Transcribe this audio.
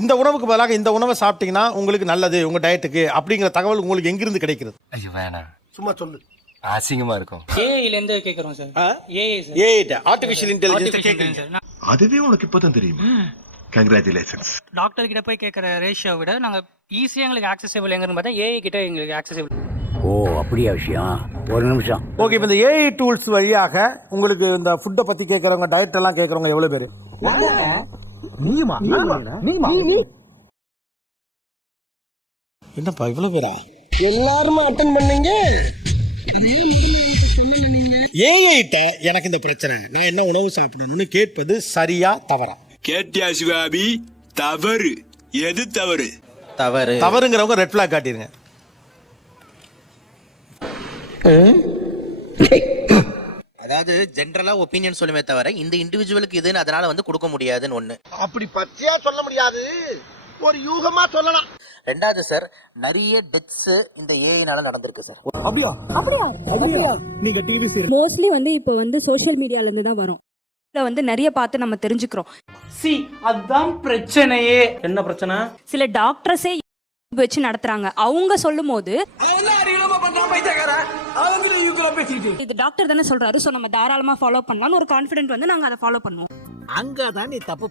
இந்த உணவுக்கு பதிலாக இந்த உணவை சாப்பிட்டீங்கன்னா உங்களுக்கு நல்லது உங்க டயட்டுக்கு அப்படிங்கிற தகவல் உங்களுக்கு எங்கிருந்து கிடைக்கிறது? ஐயோ வேணாம், சும்மா சொல்லு. அசிங்கமா இருக்கும். ஏஐல இருந்து கேக்குறோம் sir. AI sir. AI artificial intelligence கேக்குறீங்க. அதுவே உனக்கு இப்பதான் தெரியுமா? கங்க்ராச்சுலேஷன்ஸ். டாக்டர் கிட்ட போய் கேக்குற ரேஷியோ விட நாங்க ஈஸியா எங்களுக்கு ஆக்சசிபிள் எங்கன்னு பார்த்தா ஏஐ கிட்ட எங்களுக்கு ஆக்சசிபிள். ஓ அப்படியா விஷயம்? ஒரு நிமிஷம். ஓகே, இப்போ இந்த ஏஐ டூல்ஸ் வழியாக உங்களுக்கு இந்த ஃபுட்டை பத்தி கேட்கறவங்க, டயட் எல்லாம் கேட்கறவங்க எவ்வளவு பேர்? என்னப்பா இவ்வளவு பேரா? எல்லாருமே அட்டென்ட் பண்ணீங்க. ஏஐட்ட எனக்கு இந்த பிரச்சனை, நான் என்ன உணவு சாப்பிடணும்னு கேட்பது சரியா தவறா? கேட்டியா சிவாபி? தவறு. எது தவறு? தவறு. தவறுங்கிறவங்க ரெட் ஃபிளாக் காட்டிருங்க. அதாவது ஜென்ரலா ஒப்பீனியன் சொல்லுமே தவிர இந்த இண்டிவிஜுவலுக்கு இதுன்னு அதனால வந்து கொடுக்க முடியாதுன்னு ஒண்ணு. அப்படி பச்சையா சொல்ல முடியாது, ஒரு யூகமா சொல்லலாம். ரெண்டாவது சார், நிறைய டெத்ஸ் இந்த ஏஐனால நடந்திருக்கு சார். மோஸ்ட்லி வந்து இப்போ வந்து சோஷியல் மீடியால இருந்து தான் வரும். இத வந்து நிறைய பார்த்து நம்ம தெரிஞ்சுக்கிறோம். அதான் பிரச்சனையே. என்ன பிரச்சனை? சில டாக்டர்ஸே வச்சு நடத்துறாங்க. அவங்க சொல்லும் போது இது டாக்டர் தானே சொல்றாரு, சோ நம்ம தாராளமா ஃபாலோ பண்ணலாம்னு ஒரு கான்ஃபிடென்ட் வந்து நாங்க அதை ஃபாலோ பண்ணுவோம். அங்கதான் நீ தப்பு